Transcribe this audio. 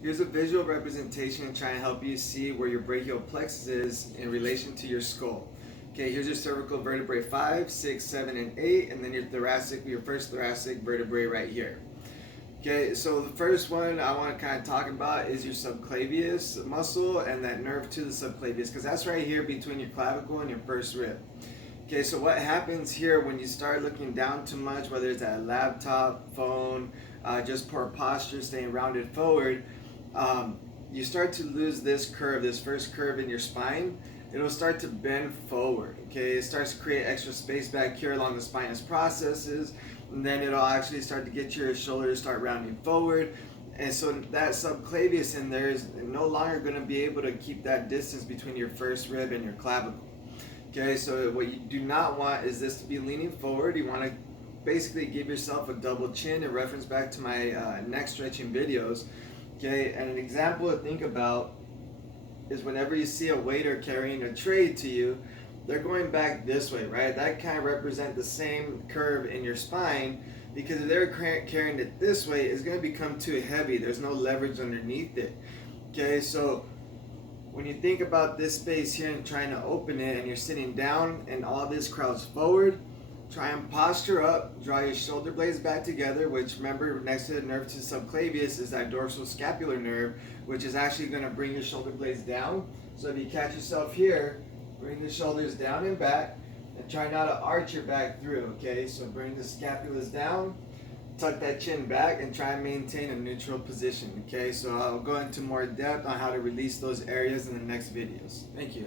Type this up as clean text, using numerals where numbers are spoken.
Here's a visual representation trying to help you see where your brachial plexus is in relation to your skull. Okay, here's your cervical vertebrae 5, 6, 7, and 8, and then your first thoracic vertebrae right here. Okay, so the first one I want to kind of talk about is your subclavius muscle and that nerve to the subclavius, because that's right here between your clavicle and your first rib. Okay, so what happens here when you start looking down too much, whether it's at a laptop, phone, just poor posture, staying rounded forward, you start to lose this curve, this first curve in your spine. It'll start to bend forward, okay? It starts to create extra space back here along the spinous processes, and then it'll actually start to get your shoulder to start rounding forward. And so that subclavius in there is no longer going to be able to keep that distance between your first rib and your clavicle. Okay, so what you do not want is this to be leaning forward. You want to basically give yourself a double chin in reference back to my neck stretching videos. Okay, and an example to think about is whenever you see a waiter carrying a tray to you, they're going back this way, right? That kind of represents the same curve in your spine, because if they're carrying it this way, it's going to become too heavy. There's no leverage underneath it. Okay, so when you think about this space here and trying to open it, and you're sitting down and all this crowds forward, try and posture up, draw your shoulder blades back together, which remember next to the nerve to the subclavius is that dorsal scapular nerve, which is actually going to bring your shoulder blades down. So if you catch yourself here, bring the shoulders down and back, and try not to arch your back through, okay? So bring the scapulas down, tuck that chin back, and try and maintain a neutral position, okay? So I'll go into more depth on how to release those areas in the next videos. Thank you.